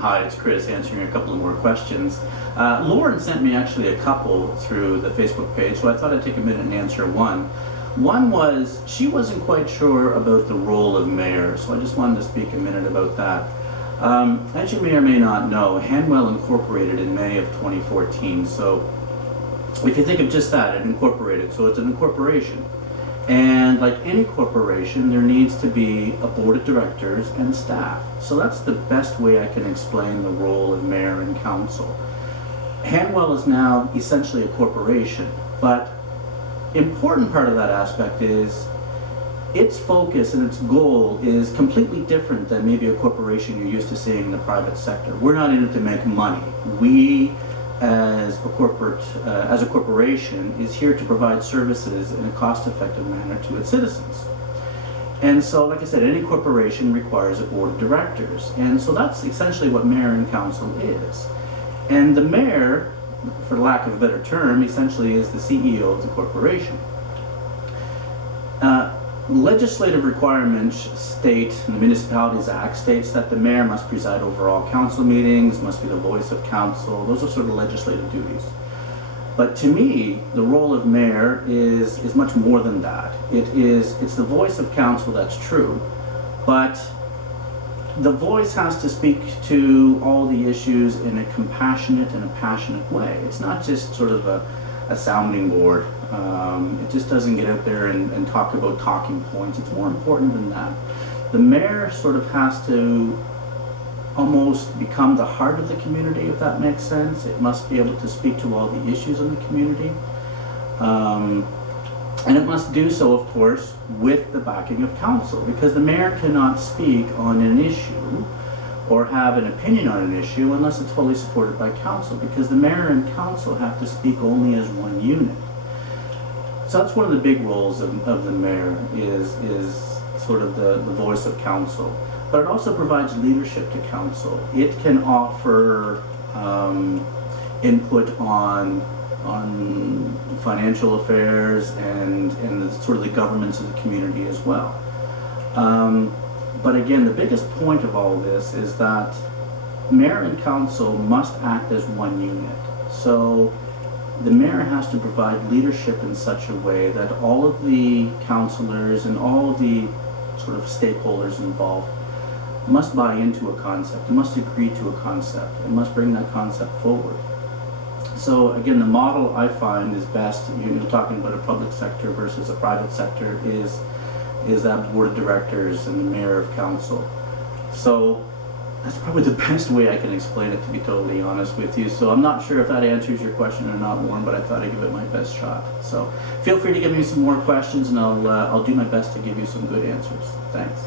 Hi, it's Chris answering a couple of more questions. Lauren sent me actually a couple through the Facebook page, so I thought I'd take a minute and answer one. One was, she wasn't quite sure about the role of mayor, so I just wanted to speak a minute about that. As you may or may not know, Hanwell incorporated in May of 2014, so if you think of just that, it incorporated, so it's an incorporation. And like any corporation, there needs to be a board of directors and staff. So that's the best way I can explain the role of mayor and council. Hanwell is now essentially a corporation, but important part of that aspect is its focus and its goal is completely different than maybe a corporation you're used to seeing in the private sector. We're not in it to make money. We, as a corporation, is here to provide services in a cost-effective manner to its citizens. And so, like I said, any corporation requires a board of directors. And so that's essentially what mayor and council is. And the mayor, for lack of a better term, essentially is the CEO of the corporation. Legislative requirements state, and the Municipalities Act states that the mayor must preside over all council meetings, must be the voice of council. Those are sort of legislative duties. But to me, the role of mayor is much more than that. It's the voice of council, that's true, but the voice has to speak to all the issues in a compassionate and a passionate way. It's not just sort of a sounding board. It just doesn't get out there and talk about talking points. It's more important than that. The mayor sort of has to almost become the heart of the community, if that makes sense. It must be able to speak to all the issues in the community. And it must do so, of course, with the backing of council, because the mayor cannot speak on an issue or have an opinion on an issue unless it's fully supported by council, because the mayor and council have to speak only as one unit. So that's one of the big roles of the mayor is sort of the voice of council. But it also provides leadership to council. It can offer input on financial affairs and sort of the governments of the community as well. But again, the biggest point of all this is that mayor and council must act as one unit. So the mayor has to provide leadership in such a way that all of the councillors and all of the sort of stakeholders involved must buy into a concept, must agree to a concept, and must bring that concept forward. So again, the model I find is best, you're talking about a public sector versus a private sector, is that board of directors and the mayor of council. So that's probably the best way I can explain it, to be totally honest with you. So I'm not sure if that answers your question or not, Warren, but I thought I'd give it my best shot. So feel free to give me some more questions and I'll do my best to give you some good answers. Thanks.